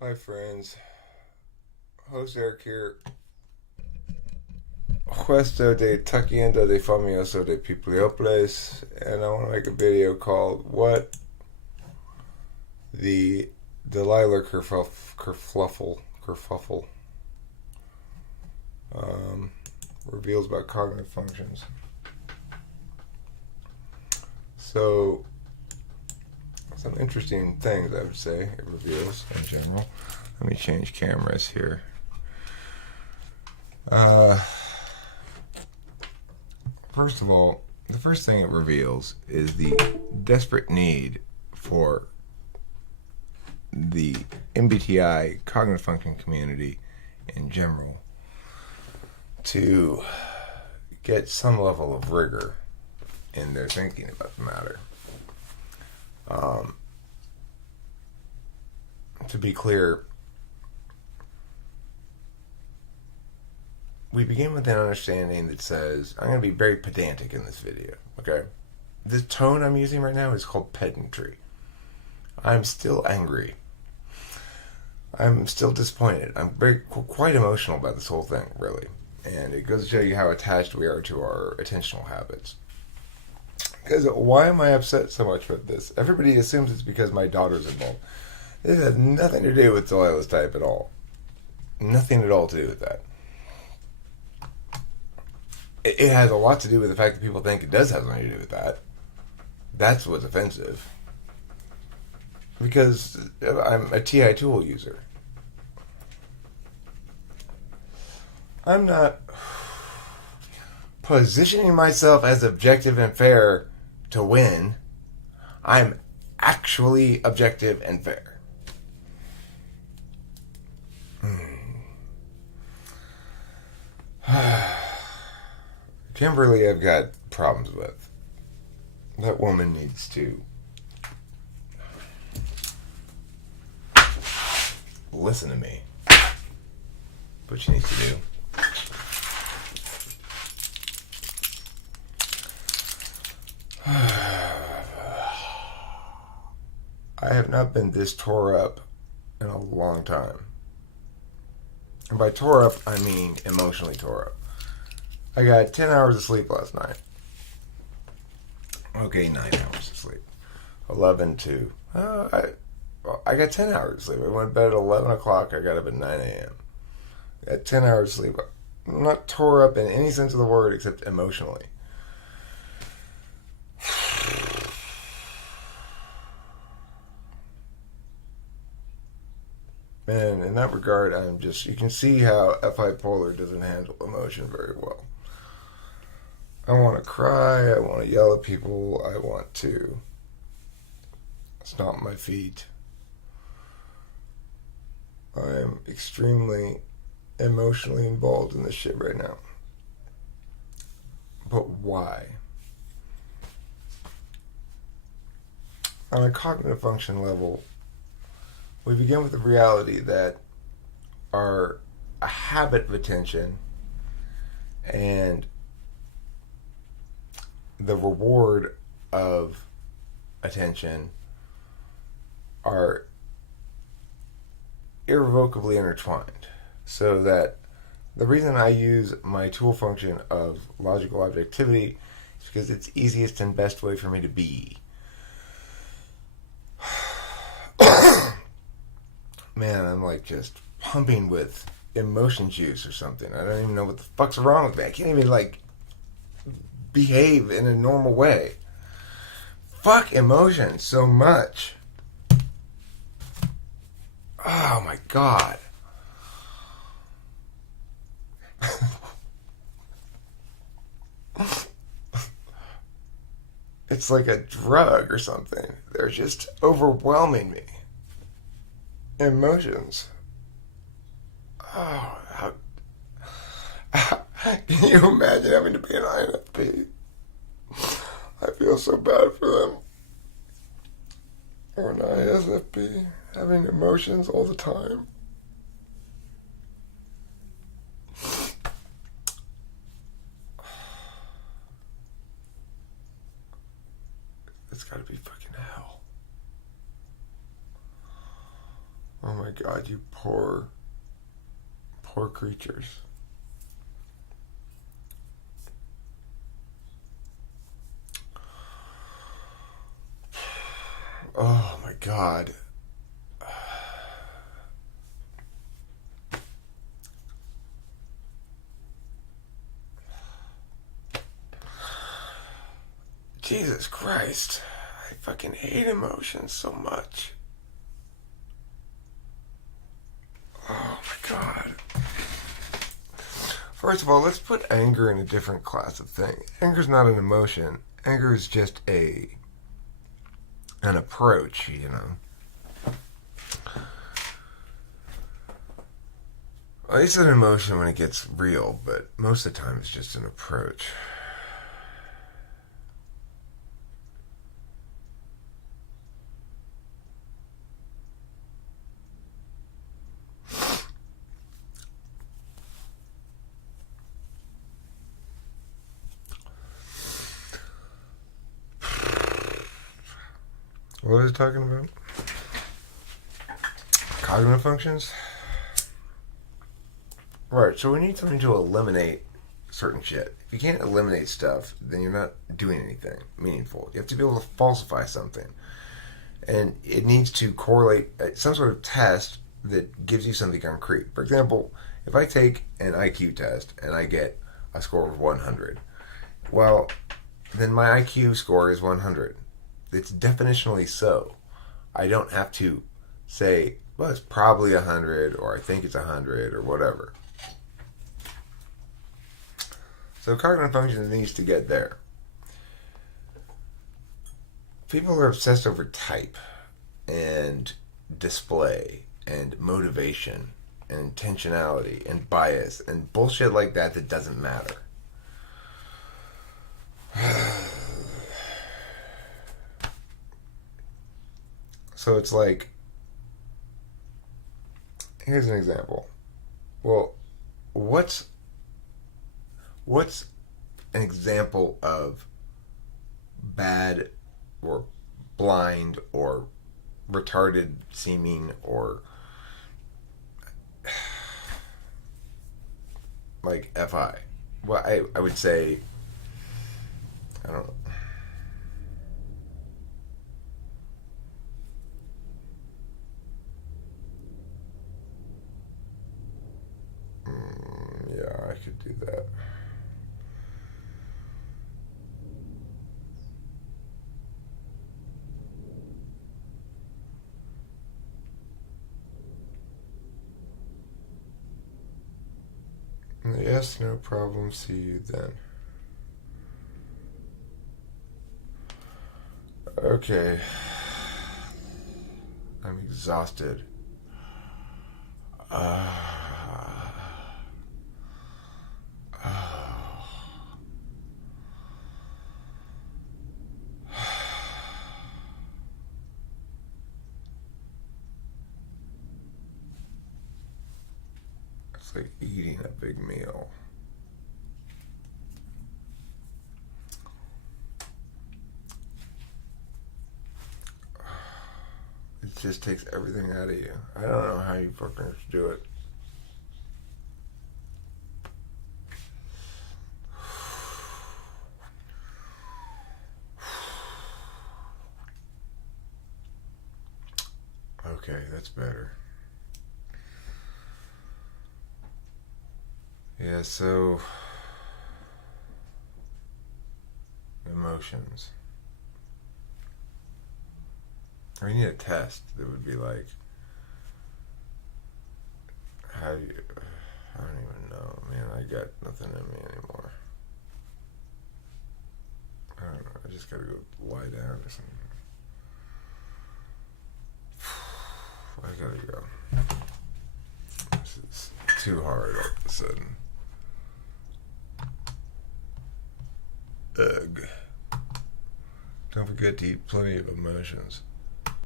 Hi friends, host Eric here. Questo de taquiendo de famoso de Pipliopolis, and I want to make a video called "What the Delilah Kerfuffle um, reveals about cognitive functions." So, some interesting things I would say it reveals in general. Let me change cameras here. First of all, the first thing it reveals is the desperate need for the MBTI cognitive function community in general to get some level of rigor in their thinking about the matter. To be clear, we begin with an understanding that says, I'm going to be very pedantic in this video, okay? The tone I'm using right now is called pedantry. I'm still angry. I'm still disappointed. I'm quite emotional about this whole thing, really. And it goes to show you how attached we are to our attentional habits. Because why am I upset so much with this? Everybody assumes it's because my daughter's involved. This has nothing to do with Delilah's type at all. Nothing at all to do with that. It has a lot to do with the fact that people think it does have something to do with that. That's what's offensive. Because I'm a TI tool user. I'm not positioning myself as objective and fair to win. I'm actually objective and fair. Kimberly, I've got problems with. That woman needs to listen to me. What she needs to do. I have not been this tore up in a long time. And by tore up, I mean emotionally tore up. I got 10 hours of sleep last night. Okay, 9 hours of sleep. 11 to... I got 10 hours of sleep. I went to bed at 11 o'clock. I got up at 9 a.m. I got 10 hours of sleep. I'm not tore up in any sense of the word except emotionally. And in that regard, you can see how FI Polar doesn't handle emotion very well. I want to cry, I want to yell at people, I want to stomp my feet. I'm extremely emotionally involved in this shit right now. But why? On a cognitive function level, we begin with the reality that our habit of attention and the reward of attention are irrevocably intertwined. So that the reason I use my tool function of logical objectivity is because it's easiest and best way for me to be. Man, I'm like just pumping with emotion juice or something. I don't even know what the fuck's wrong with me. I can't even like behave in a normal way. Fuck emotion so much. Oh my god. It's like a drug or something. They're just overwhelming me. Emotions. Oh, can you imagine having to be an INFP? I feel so bad for them. Or an ISFP, having emotions all the time. It's gotta be fucking hell. Oh my my God, you poor creatures. Oh my God. Jesus Christ. I fucking hate emotions so much. Oh my God. First of all, let's put anger in a different class of thing. Anger's not an emotion. Anger is just an approach, you know. Well, it's an emotion when it gets real, but most of the time it's just an approach. What was it talking about? Cognitive functions? Right, so we need something to eliminate certain shit. If you can't eliminate stuff, then you're not doing anything meaningful. You have to be able to falsify something. And it needs to correlate some sort of test that gives you something concrete. For example, if I take an IQ test and I get a score of 100, well, then my IQ score is 100. It's definitionally so. I don't have to say, well, it's probably 100, or I think it's 100, or whatever. So cognitive functions needs to get there. People are obsessed over type and display and motivation and intentionality and bias and bullshit like that that doesn't matter. So it's like, here's an example. Well, what's an example of bad or blind or retarded seeming or like FI? Well, I would say, I don't know. Yeah, I could do that. Yes, no problem. See you then. Okay. I'm exhausted. It's like eating a big meal. It just takes everything out of you. I don't know how you fuckers do it. Okay, that's better. Yeah, so emotions. We need a test that would be like, how you, I don't even know, man, I got nothing in me anymore. I don't know, I just gotta go lie down or something. I gotta go. This is too hard all of a sudden. Ugh. Don't forget to eat plenty of emotions.